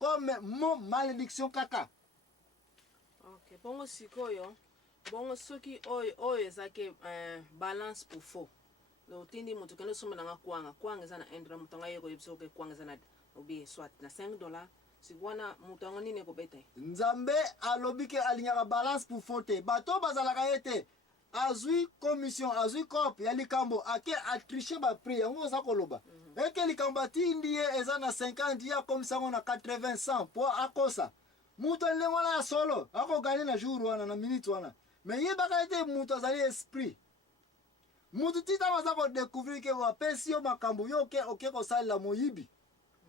comme mot malédiction kaka. Ok, bongo sikoyo, bongo soki oyo ezake balance pour faux. Le tindi mutu kendo soma nanga kwanga zana endra mutanga yeko yebsoke kwanga zana obi swat na $5 sigwana mutango nini ko bete. Nzambe alobike alinyaka balance pour faute. Bato bazalaka yete azui commission azui cop ya likambo ake atriche ba prix yango za koloba. Eke likambo tindi ye eza na 50 ya komisango na 80 100 po akosa. Mutu nlemwana ya solo ako gani na jour wana na minute wana. Mais ye baka yete mutu azali esprit. Mutu tita waza ko découvrir ke wapesi yo makambo yo oke ko sala moyibi.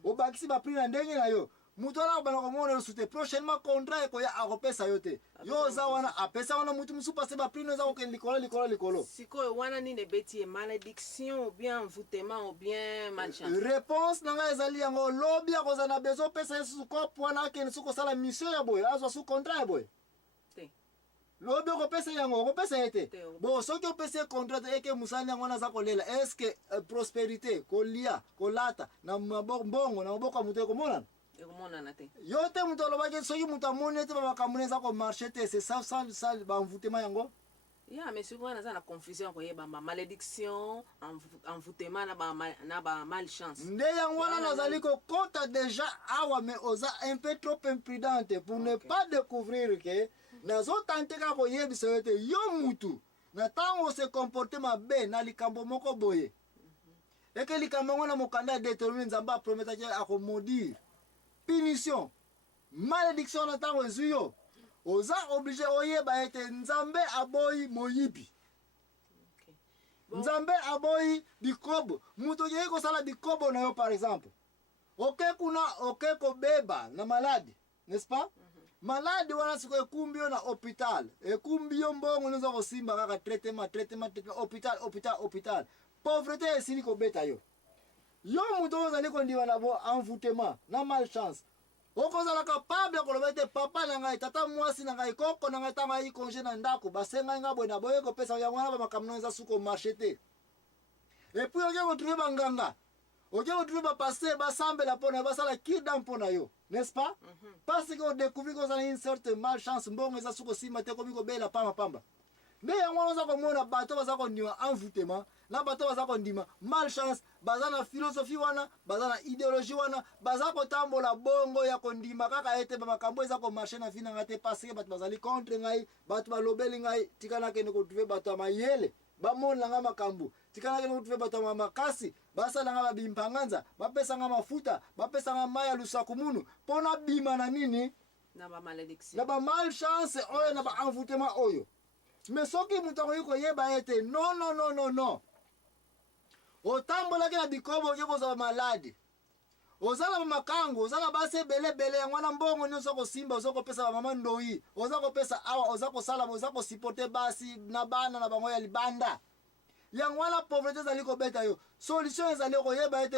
Obakisi ba prix na ndenge na yo. Mutu ala bana komona yo sute prochainement contrat ko ya akopesa yo te. Yo za wana apesa wana mutu musu passe ba prix no za ko likolo. Sikoyo wana nini beti malédiction ou bien envoûtement ou bien malchance. Réponse nanga ezali yango lobi akoza na bezo pesa yesu ko pwana ke nsuko sala mission ya boy azwa su contrat ya boy. Lobi ko pesa yango ko pesa yete. Bon soki o pesa contrat eke musani yango na za kolela est-ce que prospérité ko lia ko lata na mbongo na mboka mutu ko mona. Yo te mutu alobaki soki mutu amoni te bamakambo eza ko marché te c'est ça ba envoûtement yango. Ya mais souvent na za na confusion ko yeba malédiction envoûtement na ba malchance. Nde yango wana nazali ko kota déjà awa mais oza un peu trop imprudente pour ne pas découvrir que nazo tante ka ko yebisa yo te yo mutu na tango se comporter mabe na likambo moko boye. Eke likambo ngona mokanda déterminer nzamba prometa ke akomodire. Punition, malédiction na tango ezuyo. Oza obligé oyeba ete nzambe aboyi moyibi. Nzambe aboyi bikobo. Muto yeye ko sala bikobo na yo par exemple. Oke ko beba na malade, n'est-ce pas? Malade wana siko ekumbio na hôpital. Ekumbio mbongo nza ko simba kaka traitement hôpital. Pauvreté esili ko beta yo. Yo muto ozali ko ndiwa na bo envoûtement na malchance. Okozala capable ko lobete papa na ngai tata mwasi na ngai koko na ngai tanga yi congé na ndako basenga nga boye na boye ko pesa yango na ba makamno eza suko marché te. Et puis oke ko trouver banganga. Oke ko trouver ba passer ba sambela pona ba sala kidam pona yo, n'est-ce pas? Parce que on découvre que ça a une certaine malchance mbongo eza suko simate ko miko bela pamba. Mais yango oza ko mona bato baza ko ndiwa envoûtement. Na bato baza ko ndima malchance baza na philosophie wana baza na idéologie wana baza ko tambola bongo ya ko ndima kaka ete ba makambo eza ko marcher na fina ngate parce que bato bazali contre ngai bato balobeli ngai tikana ke ko trouver bato mayele ba mona nga makambo tikana ke ko trouver bato makasi basala nga babimpanganza bapesa nga mafuta bapesa nga maya lusaku munu pona bima na nini na ba malédiction na ba malchance oyo na ba envoûtement oyo. Mais soki mutu ko yeba ete non otambola ke na bikobo ke koza malade ozala ba makango ozala base bele yango na mbongo nyonso ko simba ozako pesa ba mama ndoi ozako pesa awa ozako sala ozako supporter basi na bana na bango ya libanda yango na pauvreté zali ko beta yo solution ezali ko yeba ete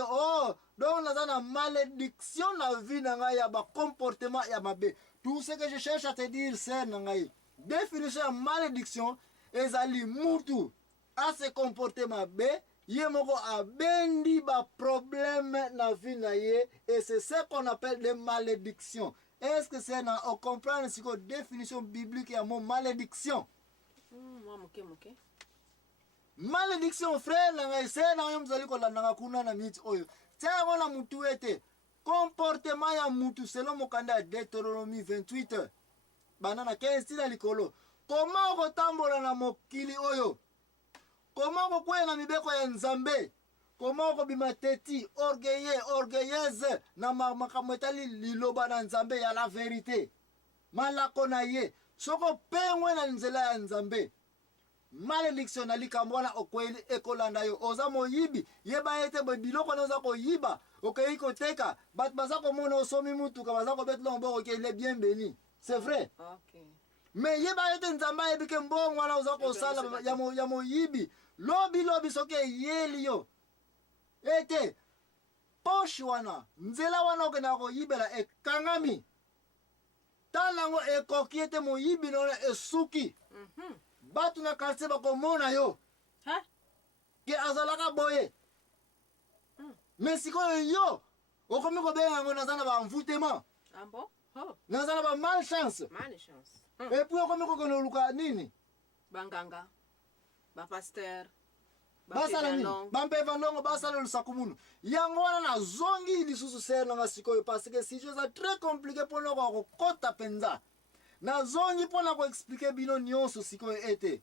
donc naza na malédiction na vie na ngai ya ba comportement ya mabe. Tout ce que je cherche à te dire c'est na ngai définition ya malédiction ezali mutu a se comporter mabe ye moko abendi ba problème na vie na ye et c'est ce qu'on appelle des malédictions. Est-ce que c'est na on comprend ce que définition biblique ya mot malédiction? Moi moke. Malédiction frère na ngai c'est na yo mzali ko landa kuna na miti oyo. Tia ngona mutu ete comportement ya mutu selon mokanda Deutéronomie 28 banana 15 tila likolo. Comment kotambola na mokili oyo? Comment ko kwena mibeko ya nzambe? Comment ko bima teti orgueilleuse na makambo etali liloba na nzambe ya la vérité? Malako na ye soko pengwe na nzela ya nzambe. Malédiction na likambo na okweli ekolanda yo oza moyibi yeba ete biloko na oza ko yiba okei ko teka bat baza ko mona osomi mutuka baza ko betlo mboko ke il est bien béni. C'est vrai. OK. Mais yeba ete nzamba yebike mbongo wana oza ko sala ya moyibi lobi soke yeli yo ete poche wana nzela wana okena ko yibela ekangami tanango ekoki ete moyibi nona esuki batu na quartier bakomona yo ke azalaka boye mais sikoyo yo okomi kobenga yango naza na ba envoûtement Ambo? Oh, nazala ba malchance malchance. et puis okomi kokende oluka nini Banganga, ba pasteur, basala nini bampeva ndongo basala lusaku munu yango wana nazongi lisusu sere nanga sikoyo parce que situation eza très compliqué mpona kokota mpenza nazongi mpona koexplike bino nyonso sikoyo ete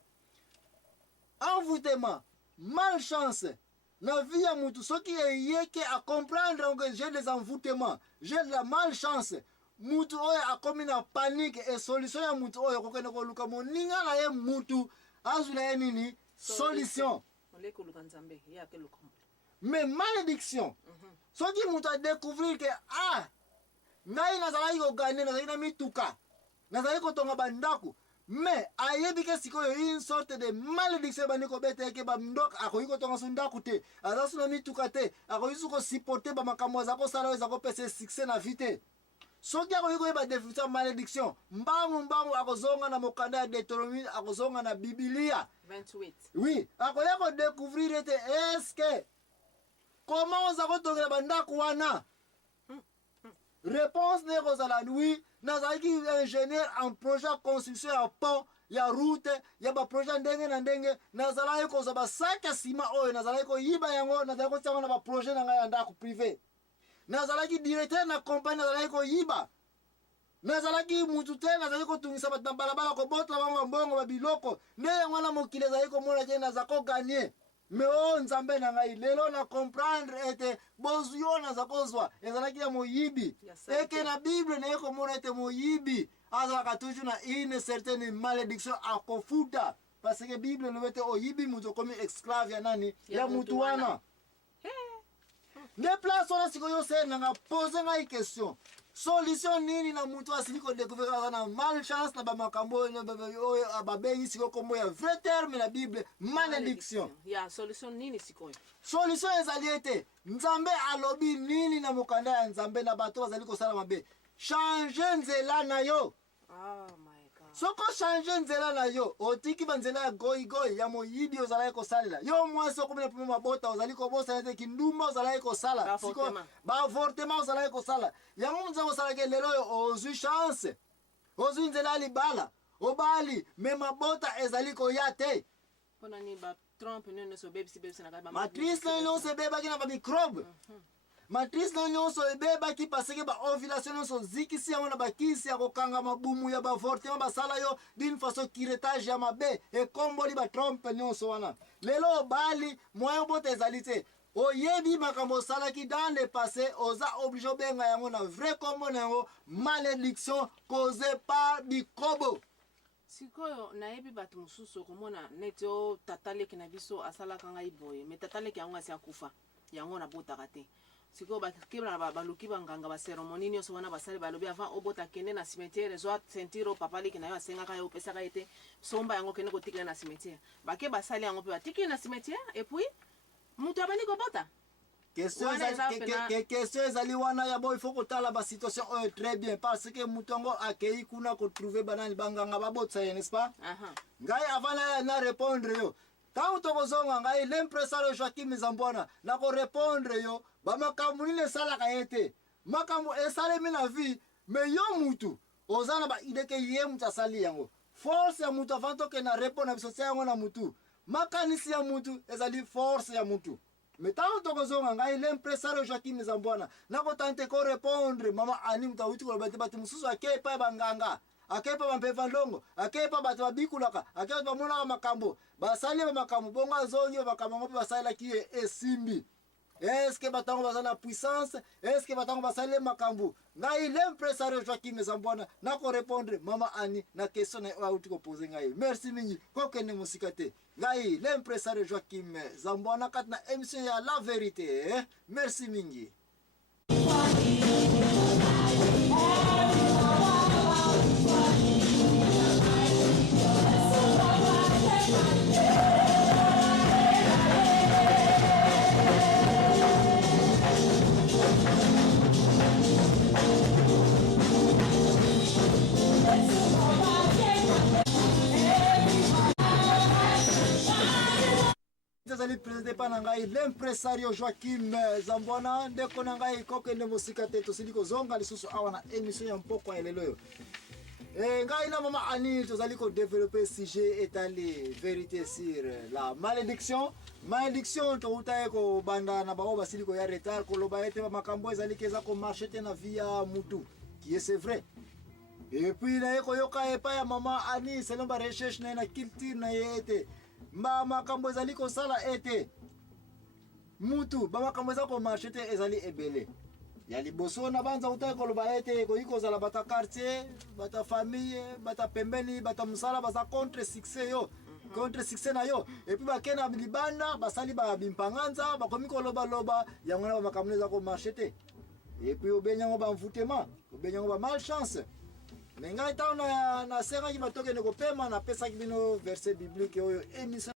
envoûtement malchance na vie ya mutu soki eyeke acomprendre que j'ai des envoûtements j'ai de la malchance mutu oyo akomi na panique e solution ya mutu oyo kokende koluka moninga na ye mutu azwila ye nini solution Oleko luka nzambe, yake luka. mais malédiction soki mutu adécouvrir ke ngai nazalaki kogane nazalaki na mituka nazalaki kotonga bandako mais ayebi ke sikoyo une sorte de malédiction ebandi kobeta eke bandoka akoki kotonga so ndako te aza so na mituka te akoki so kosiporte bamakambo aza kosala oyo eza kopesa succès na vie te soki akoki koyeba définition ya malédiction mbangu akozonga na mokanda ya Deutéronomie akozonga na Bibilia 28. oui akoya kodécouvrir ete eske comment oza kotongela bandako wana réponse ne kozala oui nazalaki ingénieur en projet ya construction ya pont ya route ya baprojet ndenge na ndenge nazalaki kozwa basaki ya nsima oyo nazalaki koyiba yango nazalaki kotiango na baprojet na ngai ya ndako privé nazalaki directeur na compagnie nazalaki koyiba nazalaki mutu te nazalaki kotungisa bato na balabala kobotola bango bambongo babiloko nde yango wana mokili ezalaki komona te naza koganye me o nzambe na ngai lelo na comprendre ete bozwi oyo naza kozwa ezalaki ya moyibi eke na bible naye komona ete moyibi azalaka toujours na une certaine malédiction akofuta parce que bible elobi ete oyibi mutu okomi esclave ya nani ya mutu wana nde place wana sikoyo se nanga pose ngai question solution nini na mutu asili kodécouvrir aza na malchance na bamakambo oyo babengi sikoyo kombo ya vrai terme na bible malédiction Ya solution nini sikoyo? solution ezali ete nzambe alobi nini na mokanda ya nzambe na bato bazali kosala mabe change nzela na yo Oh my God. soko change nzela na yo otiki banzela ya goigoyi ya moyibi ozalaki kosalela yo mwasi okomi na pime mabota ozali kobosana ete kindumba ozalaki kosala baavortement ozalaki kosala yango nzambe osalaki lelo oyo ozwi chance ozwi nzela ya libala obali me mabota ezali koya te Pona ni ba trompe nene so bebisi na kaba. matrice na yo nyonso ebebaki na bamicrobe matrice na yo nyonso ebebaki paseke baovulation nyonso ozikisi yango na bakisi ya kokanga mabumu ya baavortement basala yo d'une façon kiretage ya mabe ekomboli batrompe nyonso wana lelo obali moyen bota ezali te oyebi makambo osalaki dans le passé oza oblige obenga yango na vrai kombo na yango malédiction causée par bikobo Sikoyo nayebi bato mosusu komona neti o tataleki na biso asalaka ngai boye me tataleki yango asi akufa yango nabotaka te sikoyo bakebla baluki banganga baceremonie nyonso wana basali balobi avant obota kende na cimetière zwa ceinture papa leki na yo asengaka yo opesaka ye te somba yango kende kotikela na cimetière bake basali yango mpe batikeli na cimetière epuis moto abandi kobota question ezali wana ya bo il faut kotala basituation oyo très bien parce que mutu yango akei kuna kotrouve banani banganga babotisa ye n'est-ce pas ngai avant na répondre yo ntango tokozonga ngai l'impresario Joakim Zambwana na korépondre yo bamakambo nini esalaka ye te makambo esalemi na vie me yo mutu oza na baide ke ye mutu asali yango force ya mutu avant toke na répondre na biso tia yango na mutu makanisi ya mutu ezali force ya mutu me ntango tokozonga ngai l'impresario Joakim Zambwana nakotante korépondre mama ani mutu awuti koloba te bato mosusu akei epai banganga akei epai bampeva ndongo akei epai bato babikulaka akei bato bamonaka makambo basali bamakambo bongo azongi bamakambo yango mpe basalelaki ye esimbi eske bato yango baza na puissance eske bato yango basali makambo ngai l'impresario Joakim Zambwana nakorépondre mama ani na question na oyo awuti kopose ngai merci mingi kokende mosika te ngai l'impresario Joakim Zambwana kati na émission ya la vérité merci mingi ezali présenté pa na ngai l'impresario Joaquim Zambwana ndeko na ngai kokende mosika te tosili kozonga lisusu awa na émission ya mpoko ya lelo yo. Ngai na mama Ani tozali ko développer sujet étalé vérité sur la malédiction. Malédiction touta ko banda na bao basili ko ya retard ko loba ete makambo ezali keza ko marcher te na via mutu qui est c'est vrai. Et puis na eko yoka epa ya mama Ani selon ba recherche na culture na ete makambo ezali ko sala ete mutu makambo ezali ko marcher te ezali ebele. Ya liboso na banza uta ko loba ete ko iko zala bata quartier bata famille bata pembeni bata musala basa contre succès yo contre succès na yo et puis bakena bilibanda basali ba bimpanganza bakomi ko loba yango na makambo ezali ko marcher te et puis obenyango ba mvutema obenyango ba malchance. Mais ngai taona na sera ki batoke ne ko pema na pesa ki bino verset biblique oyo émission